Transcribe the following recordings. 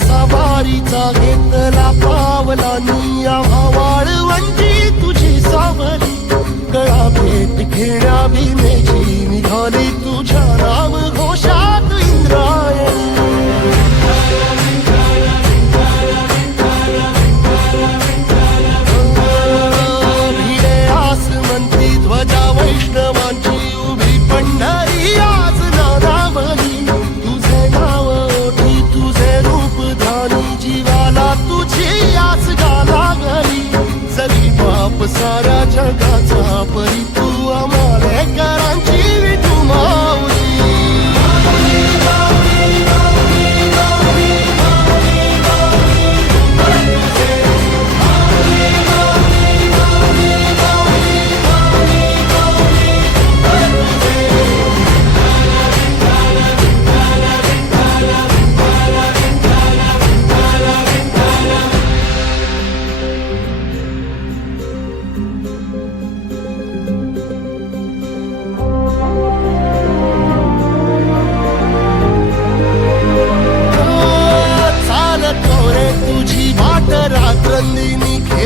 सवारीचा घेतला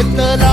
చేతలా